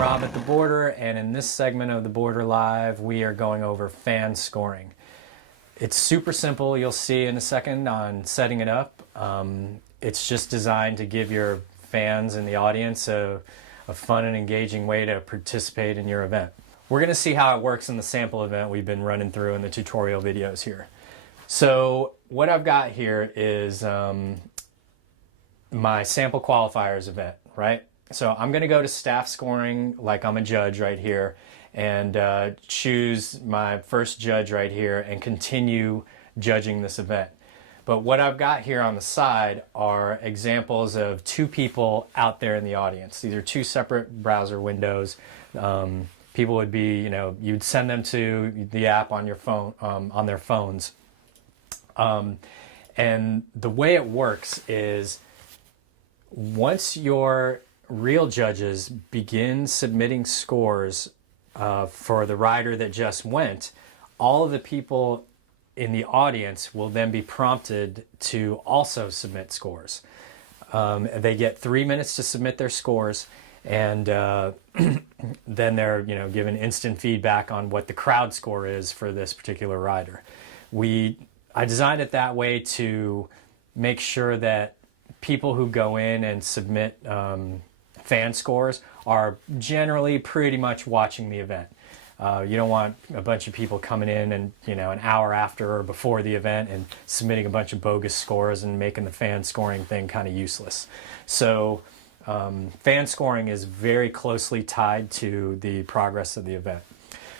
Rob at the Boardr, and in this segment of the Boardr Live, we are going over fan scoring. It's super simple. You'll see in a second on setting it up. It's just designed to give your fans and the audience a fun and engaging way to participate in your event. We're going to see how it works in the sample event we've been running through in the tutorial videos here. So what I've got here is my sample qualifiers event, right? So I'm going to go to staff scoring like I'm a judge right here and choose my first judge right here and continue judging this event. But what I've got here on the side are examples of two people out there in the audience. These are two separate browser windows. People would be, you'd send them to the app on your phone, on their phones. And the way it works is once your real judges begin submitting scores for the rider that just went, all of the people in the audience will then be prompted to also submit scores. They get 3 minutes to submit their scores, and then they're given instant feedback on what the crowd score is for this particular rider. I designed it that way to make sure that people who go in and submit fan scores are generally pretty much watching the event. You don't want a bunch of people coming in and an hour after or before the event and submitting a bunch of bogus scores and making the fan scoring thing kind of useless. So fan scoring is very closely tied to the progress of the event.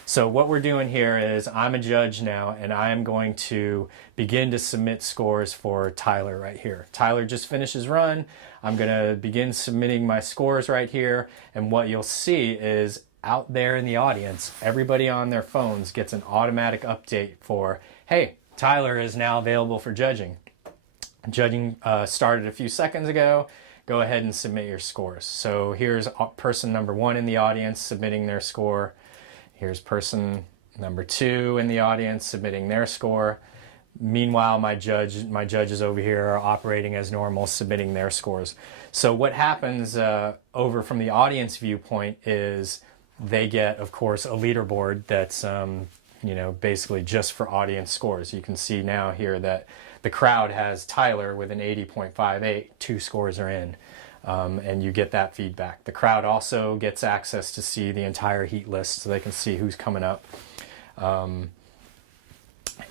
So what we're doing here is I'm a judge now, and I am going to begin to submit scores for Tyler right here. Tyler just finished his run. I'm going to begin submitting my scores right here, and what you'll see is out there in the audience, everybody on their phones gets an automatic update for, hey, Tyler is now available for judging. Judging started a few seconds ago. Go ahead and submit your scores. So here's person number 1 in the audience submitting their score. Here's person number 2 in the audience submitting their score. Meanwhile, my judges over here are operating as normal, submitting their scores. So what happens over from the audience viewpoint is they get, of course, a leaderboard that's basically just for audience scores. You can see now here that the crowd has Tyler with an 80.58. 2 scores are in. And you get that feedback. The crowd also gets access to see the entire heat list, so they can see who's coming up.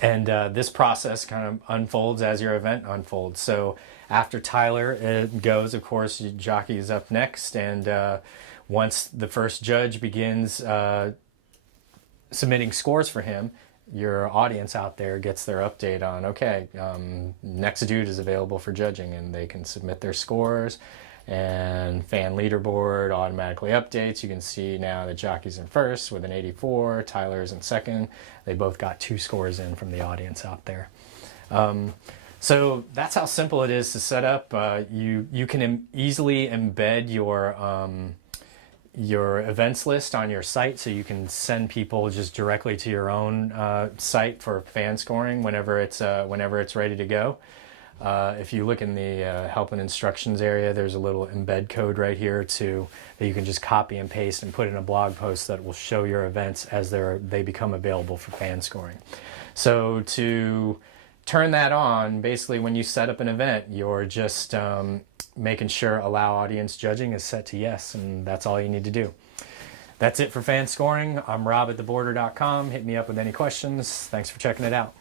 This process kind of unfolds as your event unfolds. So after Tyler goes, of course, jockey is up next, and once the first judge begins submitting scores for him, your audience out there gets their update on, okay, next dude is available for judging, and they can submit their scores. And fan leaderboard automatically updates. You can see now that jockey's in first with an 84, Tyler's in second. They both got 2 scores in from the audience out there. So that's how simple it is to set up. You can easily embed your events list on your site, so you can send people just directly to your own site for fan scoring whenever it's ready to go. If you look in the help and instructions area, there's a little embed code right here that you can just copy and paste and put in a blog post that will show your events as they become available for fan scoring. So to turn that on, basically when you set up an event, you're just making sure allow audience judging is set to yes, and that's all you need to do. That's it for fan scoring. I'm Rob at theboardr.com. Hit me up with any questions. Thanks for checking it out.